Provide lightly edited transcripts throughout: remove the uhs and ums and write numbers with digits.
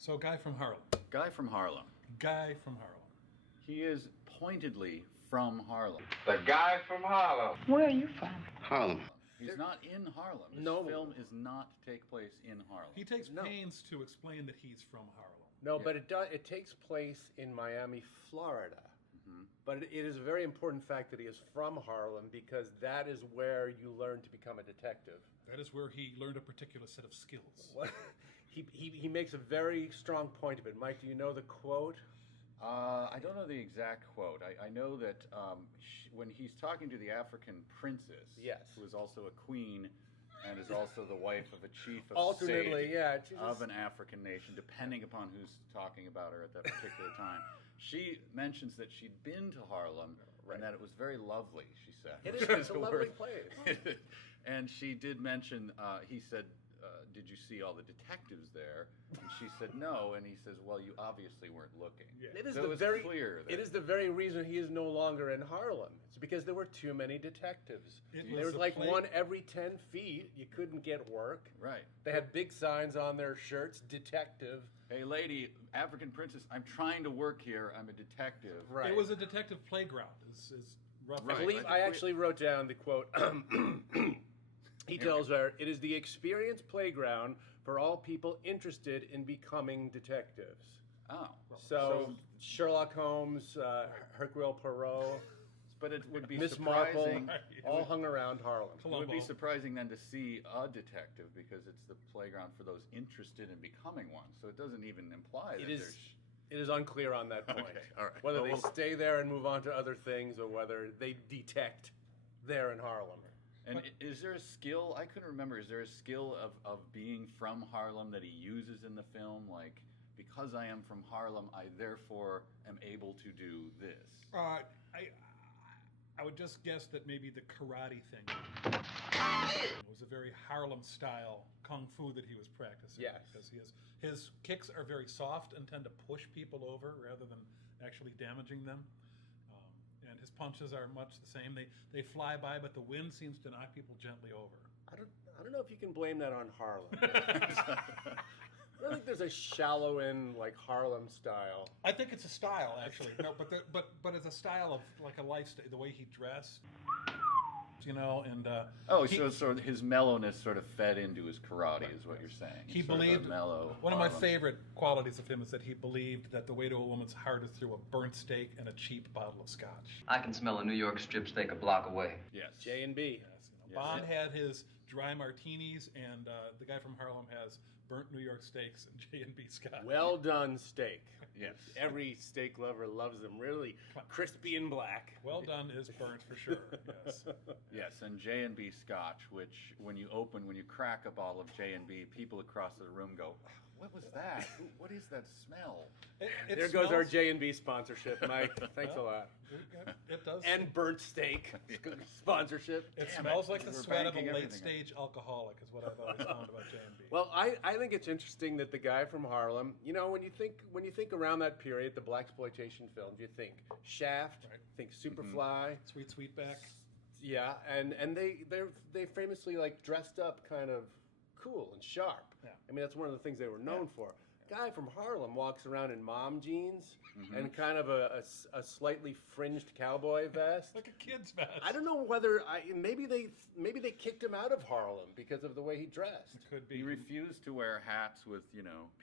So, Guy from Harlem. Guy from Harlem. Guy from Harlem. He is pointedly from Harlem. The guy from Harlem. Where are you from? Harlem. He's not in Harlem. This No. film is not take place in Harlem. He takes No. pains to explain that he's from Harlem. No, Yeah. but it takes place in Miami, Florida. But it is a very important fact that he is from Harlem because that is where you learn to become a detective. That is where he learned a particular set of skills. He makes a very strong point of it. Mike, do you know the quote? I don't know the exact quote. I know that when he's talking to the African princess, Yes. who is also a queen and is also the wife of a chief of Alternately, state yeah, she's of just- an African nation, depending upon who's talking about her at that particular time. She mentions that she'd been to Harlem and that it was very lovely, she said. It which is, it's a the lovely word. place. And she did mention, he said, did you see all the detectives there? And she said no, and he says, well, you obviously weren't looking. Yeah. It is So the it was very clear that- It is the very reason he is no longer in Harlem. It's because there were too many detectives. It There was was a like play- one every 10 feet. You couldn't get work. Right. They had big signs on their shirts, detective. Hey, lady, African princess, I'm trying to work here. I'm a detective. Right. It was a detective playground, is roughly. Right. I believe I actually wrote down the quote. He tells her, "It is the experience playground for all people interested in becoming detectives." Oh. So Sherlock Holmes, Hercule Poirot, But it would be Miss Marple, surprising. all hung around Harlem. It would be Columbo. surprising then to see a detective because it's the playground for those interested in becoming one. So it doesn't even imply that It there's... is. It is unclear on that point. Okay, all right. Whether Well, they stay there and move on to other things, or whether they detect there in Harlem. And is there a skill, I couldn't remember, is there a skill of being from Harlem that he uses in the film? Like, because I am from Harlem, I therefore am able to do this. I would just guess that maybe the karate thing was a very Harlem-style kung fu that he was practicing. Yes. Because his kicks are very soft and tend to push people over rather than actually damaging them. And his punches are much the same. They fly by, but the wind seems to knock people gently over. I don't know if you can blame that on Harlem. I don't think there's a shallow in like Harlem style. I think it's a style, actually. No, but it's a style of like a lifestyle, the way he dressed, you know, and So his mellowness sort of fed into his karate, is what you're saying. he It's sort of a believed. mellow One of my Harlem. favorite qualities of him is that he believed that the way to a woman's heart is through a burnt steak and a cheap bottle of scotch. I can smell a New York strip steak a block away. Yes. J&B. Yes, you know, Yes. Bond had his dry martinis, and the guy from Harlem has burnt New York steaks and J&B scotch. Well done steak. Yes. Every steak lover loves them. Really crispy and black. Well done is burnt for sure. Yes. Yes, and J&B Scotch, which when you crack a bottle of J&B, people across the room go, what was that? What is that smell? It There goes our smells- J&B sponsorship, Mike. Thanks a lot. It does. And burnt steak sponsorship. it Damn smells it, like the we're sweat of a banking late everything stage alcoholic, is what I've always found about J&B. Well, I think it's interesting that the guy from Harlem, you know, when you think around that period, the Blaxploitation films, you think Shaft, Right. think Superfly, Sweet Sweetback. yeah, and they famously like dressed up kind of cool and sharp. Yeah. I mean, that's one of the things they were known for. Guy from Harlem walks around in mom jeans and kind of a slightly fringed cowboy vest. Like a kid's vest. I don't know whether maybe they kicked him out of Harlem because of the way he dressed. Could be. He refused to wear hats with,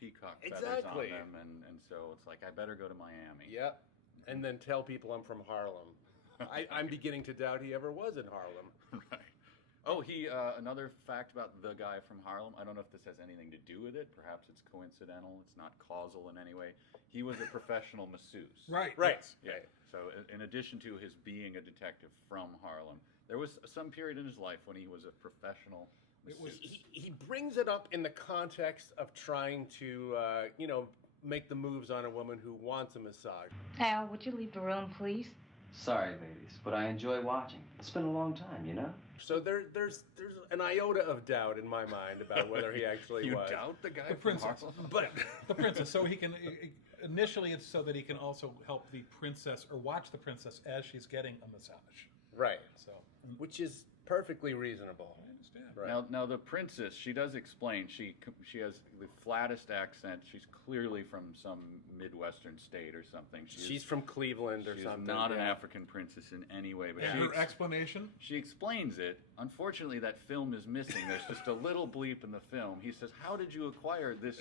peacock feathers Exactly. on them, and so it's like, I better go to Miami. Yep. And then tell people I'm from Harlem. I'm beginning to doubt he ever was in Harlem. Right. Oh, another fact about the guy from Harlem, I don't know if this has anything to do with it, perhaps it's coincidental, it's not causal in any way. He was a professional masseuse. Right. Right. yes. Yeah. So in addition to his being a detective from Harlem, there was some period in his life when he was a professional masseuse. He brings it up in the context of trying to, make the moves on a woman who wants a massage. Al, would you leave the room, please? Sorry, ladies, but I enjoy watching. It's been a long time, you know? So there's an iota of doubt in my mind about whether he actually You was. doubt the guy The from princess. Harlem? But The princess. So he can. Initially, it's so that he can also help the princess or watch the princess as she's getting a massage. right, So which is perfectly reasonable. I understand. Right. Now the princess, she does explain. She has the flattest accent. She's clearly from some Midwestern state or something. She's from Cleveland or She's something. not an yeah. African princess in any way. But And her explanation? she explains it. Unfortunately, that film is missing. There's just a little bleep in the film. He says, "How did you acquire this,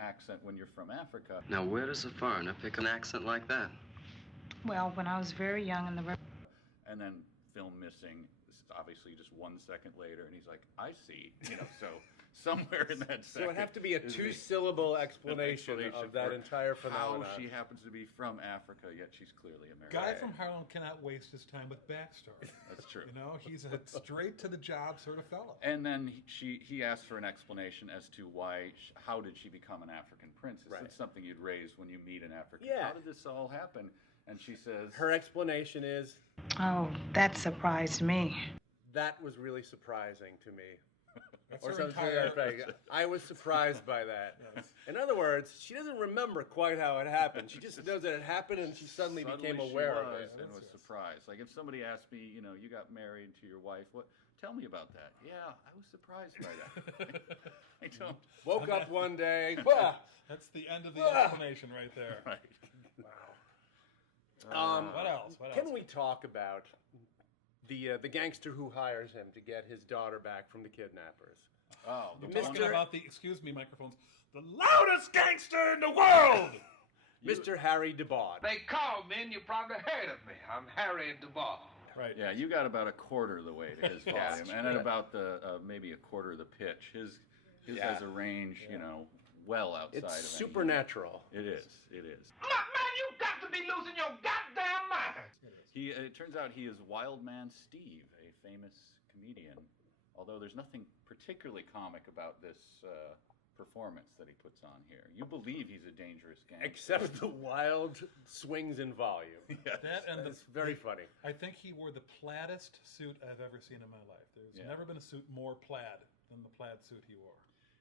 accent when you're from Africa?" Now, where does a foreigner pick an accent like that? Well, when I was very young in the... And then film missing. This is obviously just 1 second later, and he's like, "I see." So somewhere in that So second, it'd have to be a is the- two-syllable explanation of that for entire phenomenon. How she happens to be from Africa, yet she's clearly American. Guy from Harlem cannot waste his time with backstory. That's true. He's a straight to the job sort of fellow. And then he asked for an explanation as to how did she become an African princess? Right. It's something you'd raise when you meet an African. Yeah. How did this all happen? And she says, Her explanation is, Oh, that surprised me. that was really surprising to me. That's Or her something to entire... that effect. I was surprised by that. Yes. In other words, she doesn't remember quite how it happened. She just knows that it happened, and she suddenly became she aware of was it. and was surprised. Like if somebody asked me, you got married to your wife, what? Tell me about that. Yeah, I was surprised by that. I don't. Woke up one day. Bah! That's the end of the explanation right there. Right. What else? Can we talk about the gangster who hires him to get his daughter back from the kidnappers? Oh, the We're talking Mr. about excuse me, microphones, the loudest gangster in the world! Mr. Harry DeBaud. They called me, and you probably heard of me. I'm Harry Duvall. Right. Yeah, you got about a quarter of the way to his volume, and at right. about the maybe a quarter of the pitch. His has a range, well outside of It's any- supernatural. It is. It is. Man, you got to be losing your goddamn mind. It turns out he is Wildman Steve, a famous comedian. Although there's nothing particularly comic about this performance that he puts on here. You believe he's a dangerous gangster. Except the wild swings in volume. Yes. That and That's very funny. I think he wore the plaidest suit I've ever seen in my life. There's never been a suit more plaid than the plaid suit he wore.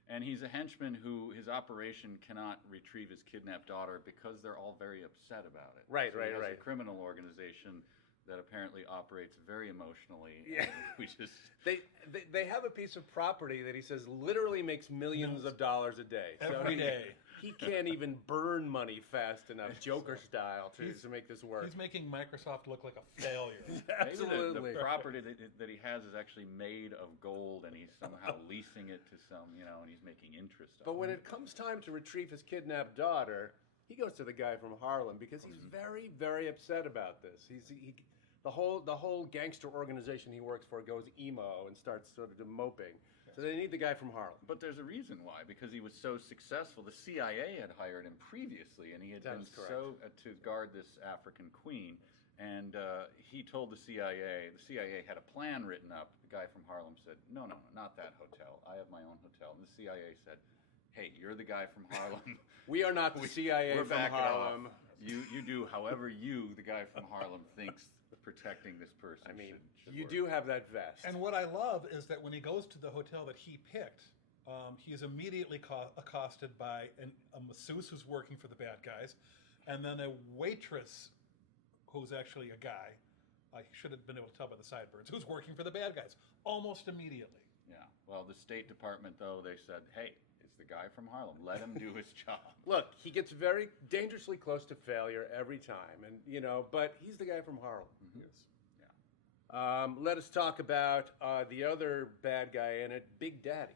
And he's a henchman who his operation cannot retrieve his kidnapped daughter because they're all very upset about it. Right, so right, he has right. a criminal organization that apparently operates very emotionally. Yeah. And we just They have a piece of property that he says literally makes millions of dollars a day. Every day. He can't even burn money fast enough, Joker style, to make this work. He's making Microsoft look like a failure. Absolutely. Maybe the property that he has is actually made of gold, and he's somehow leasing it to some, and he's making interest on But when it. it comes time to retrieve his kidnapped daughter, he goes to the guy from Harlem because he's very, very upset about this. The whole gangster organization he works for goes emo and starts sort of moping. So they need the guy from Harlem. But there's a reason why, because he was so successful. The CIA had hired him previously, and he had That been is correct. to guard this African queen. And he told the CIA had a plan written up. The guy from Harlem said, no, not that hotel. I have my own hotel. And the CIA said, hey, you're the guy from Harlem. We are not the CIA We're from backing Harlem. off. You do however the guy from Harlem, thinks protecting this person I mean, should you work. do have that vest. And what I love is that when he goes to the hotel that he picked, he is immediately accosted by a masseuse who's working for the bad guys, and then a waitress who's actually a guy. I should have been able to tell by the sideburns, who's working for the bad guys almost immediately. Yeah. Well, the State Department, though, they said, hey, it's the guy from Harlem. Let him do his job. Look, he gets very dangerously close to failure every time, and but he's the guy from Harlem. Yeah. Let us talk about the other bad guy in it, Big Daddy.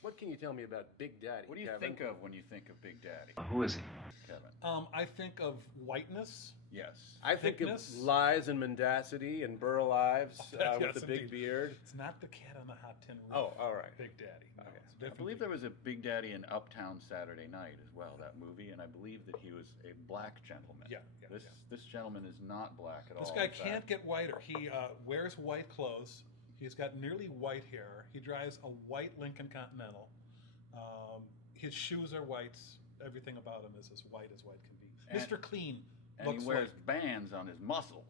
What can you tell me about Big Daddy? What do you Kevin? think of when you think of Big Daddy, Who is he? Kevin? I think of whiteness. Yes. I think of Thickness? lies and mendacity and Burl Ives with Yes, the big indeed. beard. It's not the cat on the hot tin roof. Oh, all right. Big Daddy. No, Okay. it's a I different believe Big there was a Big Daddy in Uptown Saturday Night as well, that movie, and I believe that he was a black gentleman. Yeah, This gentleman is not black at all. This guy In fact, can't get whiter. He wears white clothes. He's got nearly white hair. He drives a white Lincoln Continental. His shoes are whites. Everything about him is as white can be. And- Mr. Clean And looks he wears like... bands on his muscles.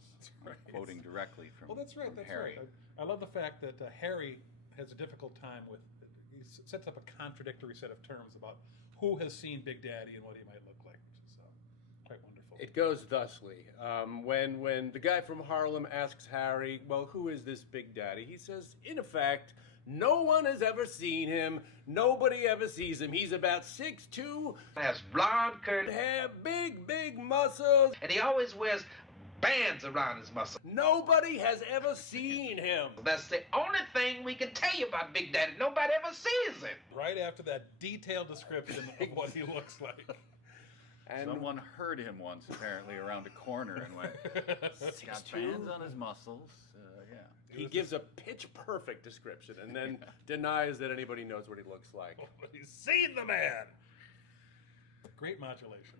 right. Quoting directly from Well, that's right. from That's Harry. right. I love the fact that Harry has a difficult time with... He sets up a contradictory set of terms about who has seen Big Daddy and what he might look like. So quite wonderful. It goes thusly. When the guy from Harlem asks Harry, well, who is this Big Daddy? He says, in effect, no one has ever seen him. Nobody ever sees him. He's about 6'2", Has blonde curly hair, big muscles. and he always wears bands around his muscles. Nobody has ever seen him. That's the only thing we can tell you about Big Daddy. Nobody ever sees him. Right after that detailed description of what he looks like. And Someone heard him once, apparently, around a corner and went, got 6'2". bands on his muscles. Yeah. he gives a pitch-perfect description and then denies that anybody knows what he looks like. He's seen the man. Great modulation.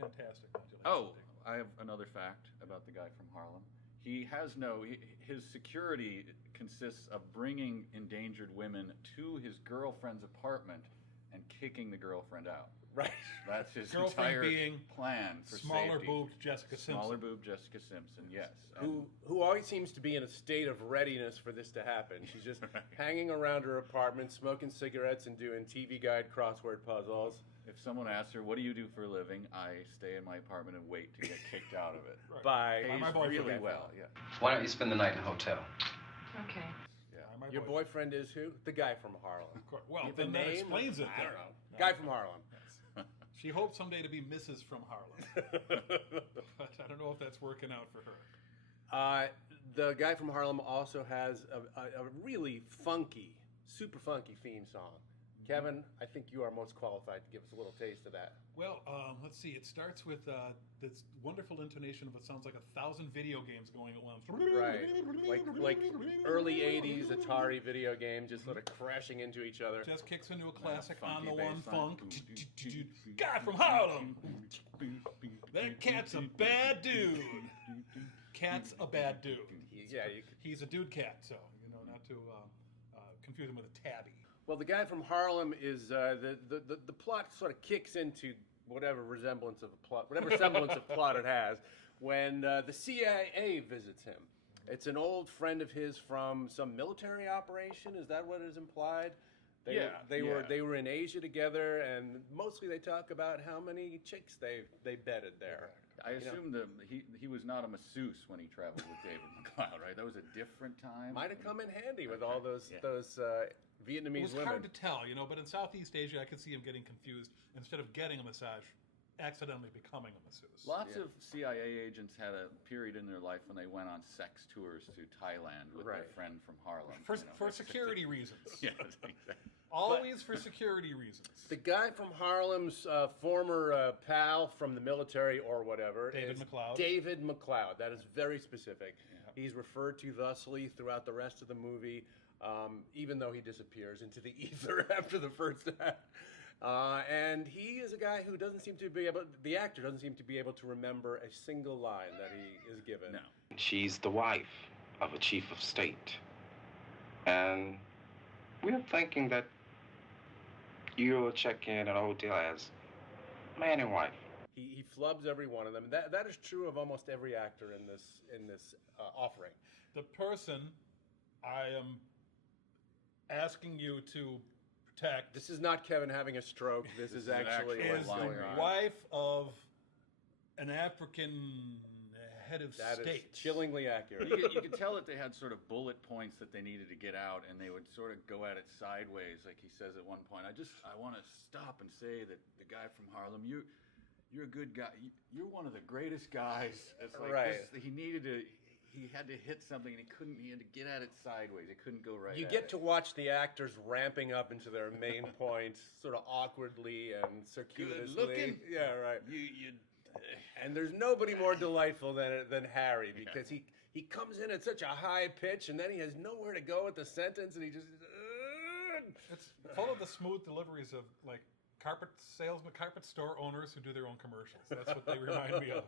Fantastic modulation. Oh, I have another fact about the guy from Harlem. His security consists of bringing endangered women to his girlfriend's apartment and kicking the girlfriend out. Right. That's his Girlfriend entire being plan for Smaller safety. boobed Jessica Simpson. Smaller boob Jessica Simpson, yes. Who always seems to be in a state of readiness for this to happen. She's just hanging around her apartment, smoking cigarettes and doing TV Guide crossword puzzles. If someone asks her, what do you do for a living? I stay in my apartment and wait to get kicked out of it. Right. By By my Pays boyfriend. really well, yeah. Why don't you spend the night in a hotel? Okay. Yeah. My your boyfriend is who? The guy from Harlem. Of course. Well, The then that name? explains it. I then. don't know. No. Guy from Harlem. She hopes someday to be Mrs. from Harlem, but I don't know if that's working out for her. The guy from Harlem also has a really funky, super funky theme song. Kevin, I think you are most qualified to give us a little taste of that. Well, let's see. It starts with this wonderful intonation of what sounds like 1,000 video games going at once. Right. Like early 80s Atari video games just sort of crashing into each other. Just kicks into a classic funky on the one bass line. funk. Guy from Harlem. That cat's a bad dude. Cat's a bad dude. He's a dude cat, so not to confuse him with a tabby. Well, the guy from Harlem is the plot sort of kicks into whatever semblance of plot it has when the CIA visits him. It's an old friend of his from some military operation. Is that what is implied? They were in Asia together, and mostly they talk about how many chicks they bedded there. I assume he was not a masseuse when he traveled with David McLeod, right? That was a different time. Might have come in handy with all those Vietnamese It was women. hard to tell, but in Southeast Asia, I could see him getting confused. Instead of getting a massage, accidentally becoming a masseuse. Lots of CIA agents had a period in their life when they went on sex tours to Thailand with their friend from Harlem. For security reasons. Yes, exactly. Always for security reasons. The guy from Harlem's former pal from the military or whatever David is McLeod. David McLeod. That is very specific. Yeah. He's referred to thusly throughout the rest of the movie, even though he disappears into the ether after the first act. And he is a guy who doesn't seem to be able. The actor doesn't seem to be able to remember a single line that he is given. No. She's the wife of a chief of state. And we're thinking that you'll check in at a hotel as man and wife. He flubs every one of them. That is true of almost every actor in this offering. The person I am asking you to protect This is not Kevin having a stroke. This is actually actually is what's the going on. wife of an African head of That state. is chillingly accurate. You could tell that they had sort of bullet points that they needed to get out, and they would sort of go at it sideways, like he says at one point. I want to stop and say that the guy from Harlem, you're a good guy. You're one of the greatest guys. It's like Right. he had to hit something, and he had to get at it sideways. It couldn't go right. You at get it. to watch the actors ramping up into their main points, sort of awkwardly and circuitously. Good looking. Yeah, right. You And there's nobody more delightful than Harry because he comes in at such a high pitch and then he has nowhere to go with the sentence and he just. It's full of the smooth deliveries of like carpet salesmen, carpet store owners who do their own commercials. That's what they remind me of.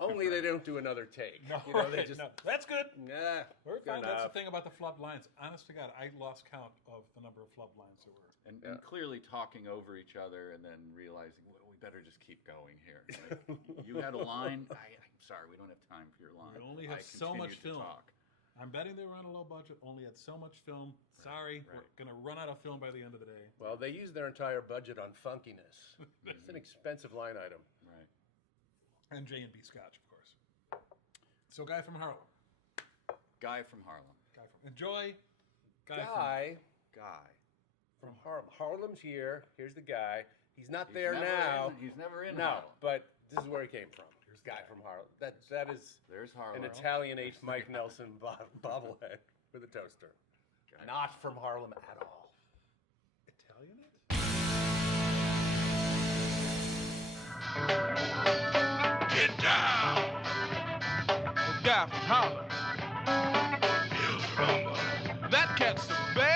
Only they don't do another take. No, They just. no, that's good. Nah, We're good fine. That's enough. the thing about the flub lines. Honest to God, I lost count of the number of flub lines there were. and clearly talking over each other, and then realizing well, we better just keep going here. Like, you had a line. I'm sorry, we don't have time for your line. We only have I so much continued to film. talk. I'm betting they were on a low budget, only had so much film. Sorry, we're going to run out of film by the end of the day. Well, they use their entire budget on funkiness. It's an expensive line item. Right. And J&B Scotch, of course. So Guy from Harlem. Guy from Harlem. Enjoy. Guy from Harlem. Harlem's here. Here's the guy. He's not there now. He's never in No, Harlem. but this is where he came from. Guy from Harlem. That is There's Harlem. an Italian H. Mike Nelson bobblehead with a toaster. Not from Harlem at all. Italian it? Get down! Guy from Harlem. That cat's the best.